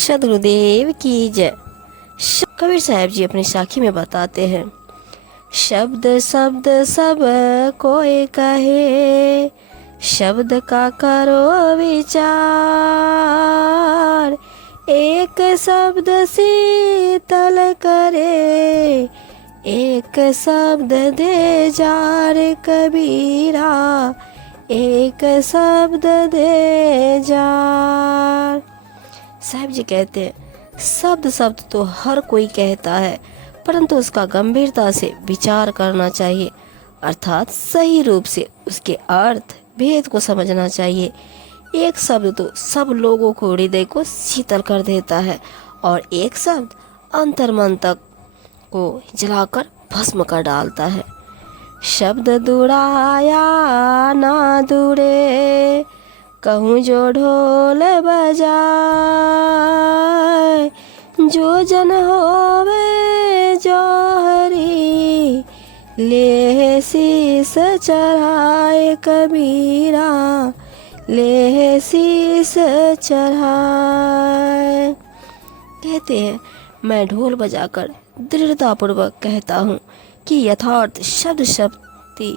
सदगुरुदेव की जय। कबीर साहब जी अपनी साखी में बताते हैं, शब्द शब्द सब कोई कहे, शब्द का करो विचार, एक शब्द शीतल करे, एक शब्द दे जार कबीरा, एक शब्द दे जार। साहब जी कहते हैं, शब्द शब्द तो हर कोई कहता है, परंतु उसका गंभीरता से विचार करना चाहिए, अर्थात सही रूप से उसके अर्थ भेद को समझना चाहिए। एक शब्द तो सब लोगों को हृदय को शीतल कर देता है और एक शब्द अंतर्मन तक को जलाकर भस्म कर डालता है। शब्द दुराया ना दूरे, कहूँ जो ढोल बजाए, जो जन होवे जौहरी, ले शीस चढ़ाए कबीरा, ले शीस चढ़ाए। कहते हैं, मैं ढोल बजाकर दृढ़तापूर्वक कहता हूँ कि यथार्थ शब्द शक्ति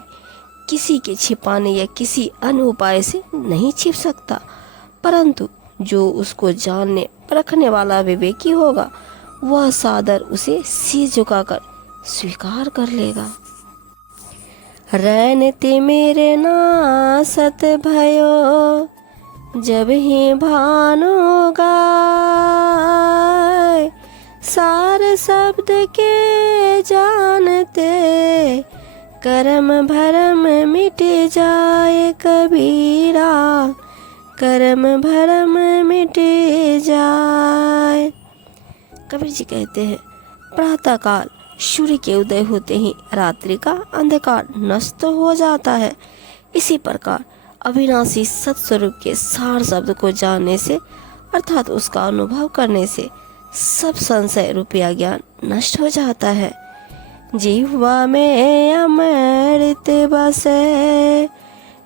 किसी के छिपाने या किसी अन्य उपाय से नहीं छिप सकता, परंतु जो उसको जानने परखने वाला विवेकी होगा, वह सादर उसे शीश झुकाकर स्वीकार कर लेगा। रैन तिमिर नासत भयो, जब ही भानु गाय, सार शब्द के जानते, करम भरम मिट जाए कबीरा, करम भरम मिट जाए। कबीर जी कहते हैं, प्रातः काल सूर्य के उदय होते ही रात्रि का अंधकार नष्ट हो जाता है। इसी प्रकार अविनाशी सत्स्वरूप के सार शब्द को जानने से, अर्थात उसका अनुभव करने से, सब संशय रूपया ज्ञान नष्ट हो जाता है। जिह्वा में अमृत बसे,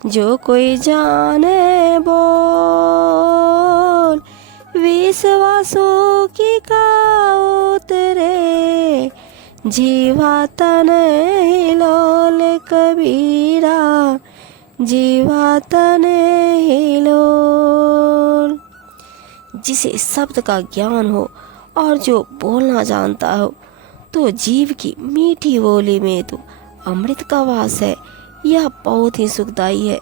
जो कोई जाने बोल, विश्वासों की का उतरे, जीवा तन हिलोल कबीरा, जीवा तन हिलोल। जिसे शब्द का ज्ञान हो और जो बोलना जानता हो, तो जीव की मीठी बोली में तो अमृत का वास है। यह बहुत ही सुखदायी है।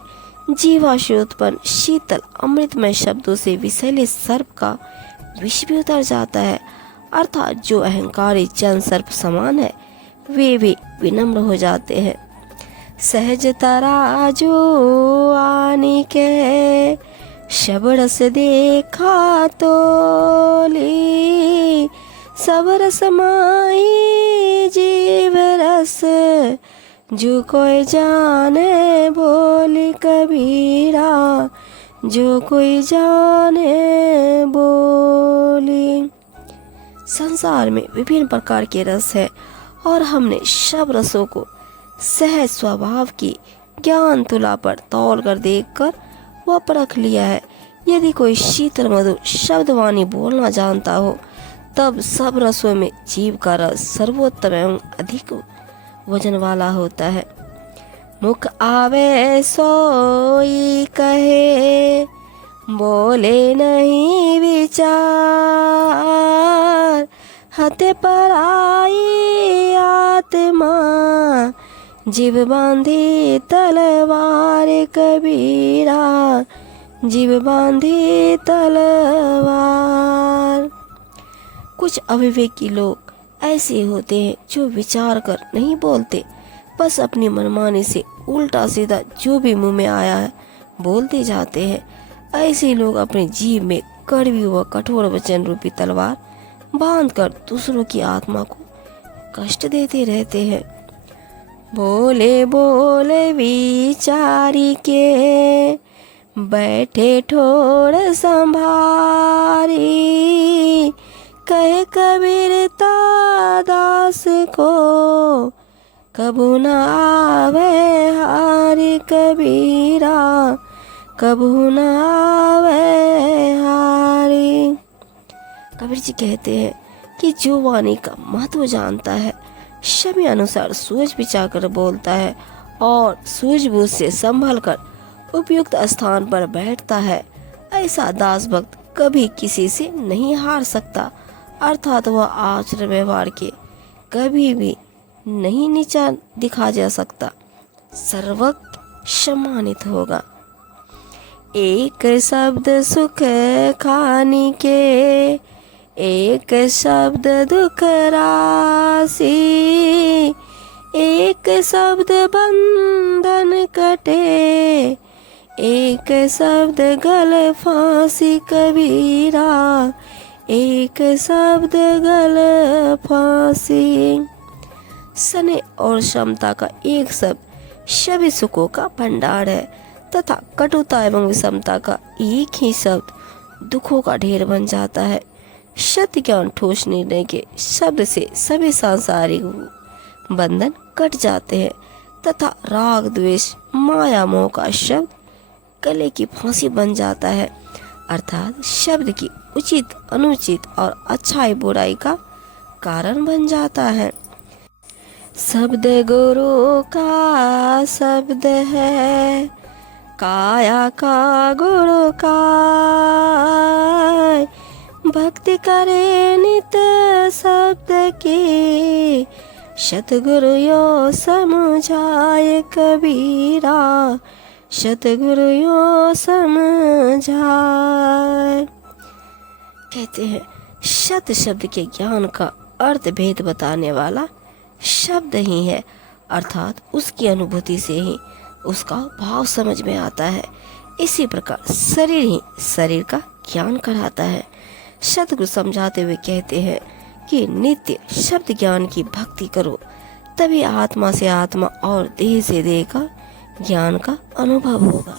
जीवा से उत्पन्न शीतल अमृतमय शब्दों से विषैले सर्प का विष भी उतर जाता है, अर्थात जो अहंकारी जन सर्प समान है, वे भी विनम्र हो जाते हैं। सहज तराजू आनी के, शब्द से देखा तोली, सब रस माई जीव रस, जो कोई जाने बोली कबीरा, जो कोई जाने बोली। संसार में विभिन्न प्रकार के रस है और हमने सब रसों को सहज स्वभाव की ज्ञान तुला पर तौल कर देखकर वह परख लिया है। यदि कोई शीतल मधुर शब्दवाणी बोलना जानता हो, तब सब रसों में जीव का रस सर्वोत्तम एवं अधिक वजन वाला होता है। मुख आवे सोई कहे, बोले नहीं विचार, हते पर आई आत्मा, जीव बांधी तलवार कबीरा, जीव बांधी तलवार। कुछ अविवेकी लोग ऐसे होते हैं जो विचार कर नहीं बोलते, बस अपनी मनमानी से उल्टा सीधा जो भी मुंह में आया है बोलते जाते हैं। ऐसे लोग अपने जीव में कड़वी व कठोर वचन रूपी तलवार बांधकर दूसरों की आत्मा को कष्ट देते रहते हैं। बोले बोले विचारी के, बैठे ठोर संभारी, कहे कबीरता दास को, कबू न आवे हारी कबीरा, कबू न आवे हारी। कबीर जी कहते हैं कि जो वाणी का महत्व जानता है, समय अनुसार सोच विचार कर बोलता है और सूझबूझ से संभल कर उपयुक्त स्थान पर बैठता है, ऐसा दास भक्त कभी किसी से नहीं हार सकता। अर्थात वह आचरण व्यवहार के कभी भी नहीं नीचा दिखा जा सकता, सर्वज्ञ सम्मानित होगा। एक शब्द सुख खानी के, एक शब्द दुख राशि, एक शब्द बंधन कटे, एक शब्द गल फांसी कबीरा, एक शब्द गल फांसी। स्नेह और क्षमता का एक शब्द सभी सुखों का भंडार है तथा कटुता एवं विषमता का एक ही शब्द दुखों का ढेर बन जाता है। सत्य ज्ञान ठोस निर्णय के शब्द से सभी सांसारिक बंधन कट जाते हैं तथा राग द्वेष माया मोह का शब्द गले की फांसी बन जाता है। अर्थात शब्द की उचित अनुचित और अच्छाई बुराई का कारण बन जाता है। शब्द गुरु का शब्द है, काया का गुरु का, भक्ति करे नित शब्द की, सतगुरु यो समझाए कबीरा, सतगुरु यो समझाए। कहते हैं सत शब्द के ज्ञान का अर्थ भेद बताने वाला शब्द ही है, अर्थात उसकी अनुभूति से ही उसका भाव समझ में आता है। इसी प्रकार शरीर ही शरीर का ज्ञान कराता है। सतगुरु समझाते हुए कहते हैं कि नित्य शब्द ज्ञान की भक्ति करो, तभी आत्मा से आत्मा और देह से देह का ज्ञान का अनुभव होगा।